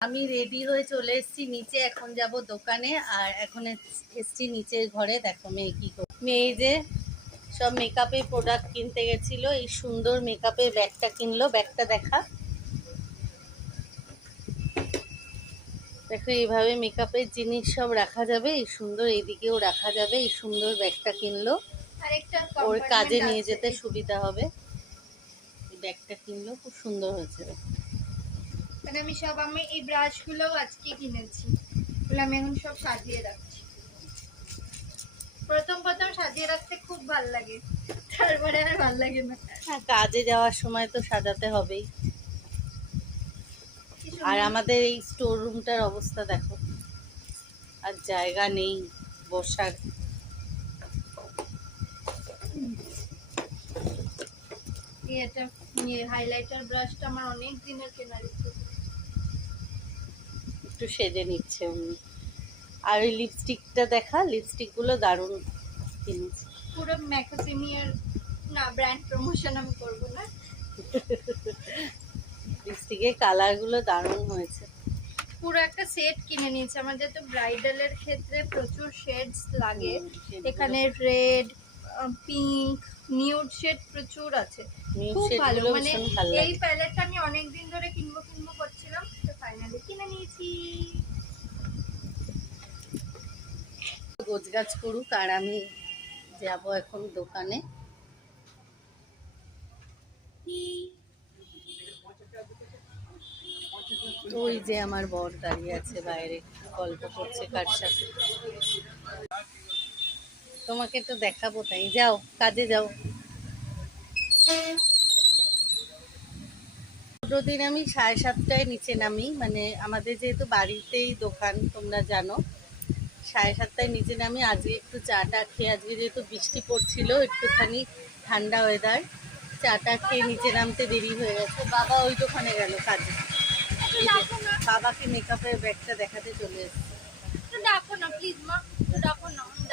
আমি রেডি হয়ে চলে এসেছি নিচে, এখন যাব দোকানে। আর এখন এসেছি নিচের ঘরে। দেখো মেয়ে কি করে, মেয়ে যে সব মেকআপের প্রোডাক্ট কিনতে গেছিল, এই সুন্দর মেকআপের ব্যাগটা কিনলো। ব্যাগটা দেখা, দেখো এইভাবে মেকআপের জিনিস সব রাখা যাবে, এই সুন্দর এইদিকেও রাখা যাবে। এই সুন্দর ব্যাগটা কিনলো, ওর কাজে নিয়ে যেতে সুবিধা হবে। এই ব্যাগটা কিনলো, খুব সুন্দর হয়েছে। মানে আমি এই ব্রাশগুলো আজকে কিনেছি, আমি এখন সব সাজিয়ে রাখছি। প্রথম সাজিয়ে রাখতে খুব ভালো লাগে, তারপরে আর ভালো লাগে না। হ্যাঁ, কাজে যাওয়ার সময় তো সাজাতে হবেই। আর আমাদের এই স্টোর রুমটার অবস্থা দেখো, আর জায়গা নেই বসার। এটা হাইলাইটার ব্রাশটা আমার অনেক দিনের কেনার ইচ্ছে, একটু সেজে নিচ্ছে উনি। আর ওই লিপস্টিকটা দেখা, লিপস্টিকগুলো দারুণ কিনেছে। পুরো ম্যাকাসিমিয়ার না, ব্র্যান্ড প্রমোশন আমি করব না। লিপস্টিকের কালারগুলো দারুণ হয়েছে। পুরো একটা সেট কিনে নিয়েছি, আমার যেহেতু ব্রাইডালের ক্ষেত্রে প্রচুর শেডস লাগে। এখানে রেড, পিঙ্ক, নিউড শেড প্রচুর আছে, খুব ভালো। মানে এই প্যালেটটা আমি অনেক দিন ধরে কিনবো করছিলাম, তো ফাইনালি কিনে নিয়েছি। গোছগাছ করুক আর আমি যাব এখন দোকানে। ওই যে আমার বর দাঁড়িয়ে আছে বাইরে, গল্প করছে কার সাথে। তোমাকে তো দেখাবো, তাই যাও কাজে যাও। দিন আমি 7:30টায় নিচে নামি, মানে আমাদের যেহেতু বাড়িতেই দোকান তোমরা জানো, 7:30টায় নিচে নামি। আজকে একটু চাটা খেয়ে, আজকে যেহেতু বৃষ্টি পড়ছিল, একটুখানি ঠান্ডা ওয়েদার, চাটা খেয়ে নিচে নামতে দেরি হয়ে গেছে। বাবা ওই দোকানে গেল কাজে, বাবাকে মেকআপের ব্যাগটা দেখাতে চলে এসেছে।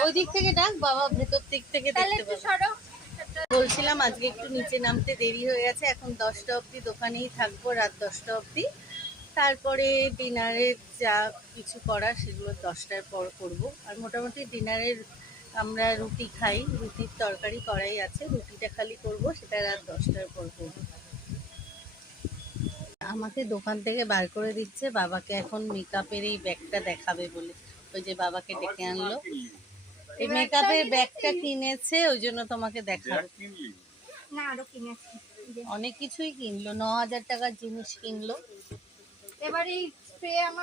ওই দিক থেকে ডাক, বাবা ভেতর দিক থেকে দেখতে পাবে। বলছিলাম আজকে একটু নিচে নামতে দেরি হয়ে গেছে, এখন 10টা অবধি দোকানেই থাকবো, রাত 10টা অবধি। তারপরে ডিনারের যা কিছু করার সেগুলো 10টার পর করব। আর মোটামুটি ডিনারের আমরা রুটি খাই, রুটির তরকারি করাই আছে, রুটিটা খালি করব, সেটা রাত 10টার পর করব। আমাকে দোকান থেকে বার করে দিচ্ছে, বাবাকে এখন মেকআপের এই ব্যাগটা দেখাবে বলে। ওই যে বাবাকে ডেকে আনলো, এই মেকআপের ব্যাগটা কিনেছে, ওই জন্য তোমাকে দেখাবো। না আরো কিনেছি, অনেক কিছুই কিনলো, 9,000 টাকার জিনিস কিনলো। এবার এই স্প্রে আমার